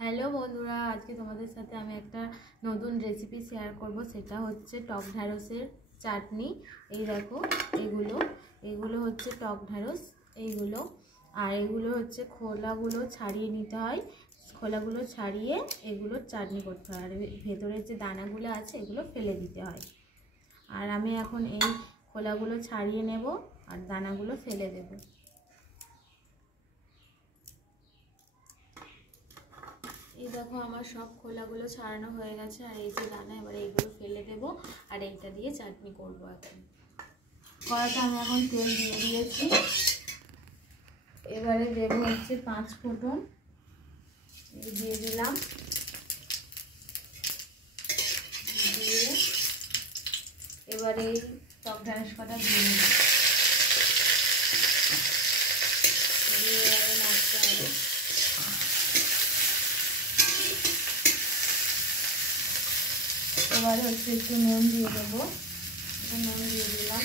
Hello বন্ধুরা, আজকে তোমাদের সাথে আমি একটা নতুন রেসিপি শেয়ার করব। সেটা হচ্ছে টক ঢ্যাঁড়সের চাটনি। এই দেখো, এগুলো হচ্ছে টক ঢ্যাঁড়স এইগুলো। আর এগুলো হচ্ছে খোলাগুলো ছাড়িয়ে নিতে হয়। খোলাগুলো ছাড়িয়ে এগুলোর চাটনি করতে হয়। আর ভেতরের যে দানাগুলো আছে এগুলো ফেলে দিতে হয়। আর আমি এখন এই খোলাগুলো ছাড়িয়ে নেব আর দানাগুলো ফেলে দেব। এই দেখো, আমার সব খোলাগুলো ছাড়ানো হয়ে গেছে। আর এই যে দানা, এবারে এইগুলো ফেলে দেব আর এইটা দিয়ে চাটনি করবো। এখন কড়াতে আমি এখন তেল দিয়ে দিয়েছি। এবারে দেব হচ্ছে 5 ফোঁটন, দিয়ে দিলাম। দিয়ে এবারে এই টক ঢ্যাঁড়স কটা দিয়ে দিলাম। দিয়ে এবারে নাড়তে হবে। এবারে হচ্ছে একটু নুন দিয়ে দেবো। নুন দিয়ে দিলাম।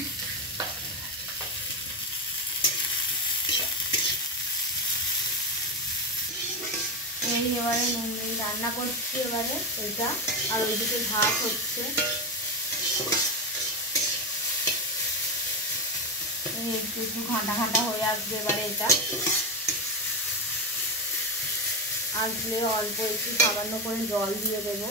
এবারে নুন দিয়ে রান্না করছি এবারে এটা। আর ওইদিকে ভাত হচ্ছে। একটু একটু ঘাঁটা ঘাঁটা হয়ে আসবে এবারে এটা। আসলে অল্প একটু সামান্য করে জল দিয়ে দেবো।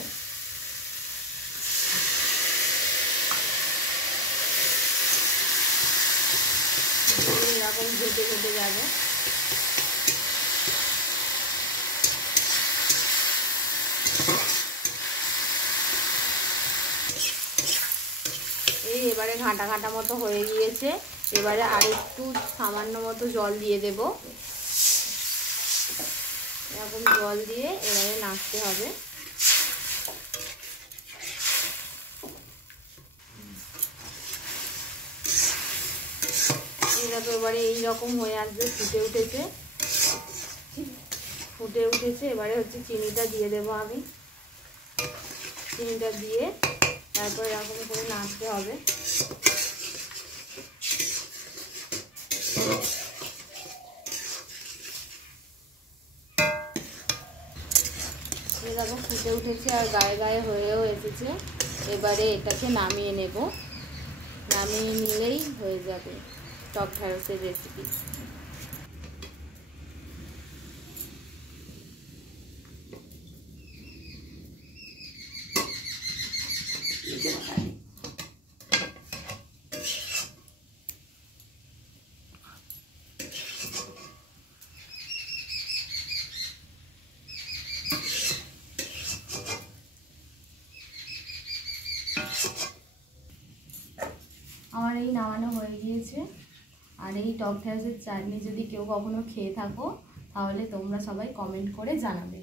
এরকম ঘেটে ঘেটে যাবে। এই এবারে ঘাঁটা ঘাঁটা মতো হয়ে গিয়েছে। এবারে আর একটু সামান্য মতো জল দিয়ে দেব। এরকম জল দিয়ে এবারে নাড়তে হবে। এটা তো এবারে এইরকম হয়ে আসবে, ফুটে উঠেছে। এবারে হচ্ছে চিনিটা দিয়ে দেবো আমি। চিনিটা দিয়ে তারপর এরকম করে নাড়তে হবে। এরকম ফুটে উঠেছে আর গায়ে গায়ে হয়েও এসেছে। এবারে এটাকে নামিয়ে নেব। নামিয়ে নিলেই হয়ে যাবে টক ঢ্যাঁড়সের রেসিপি। আমার এই নামানো হয়ে গিয়েছে। আর এই টক ঢ্যাঁড়সের চাটনি যদি কেউ কখনো খেয়ে থাকো, তাহলে তোমরা সবাই কমেন্ট করে জানাবে।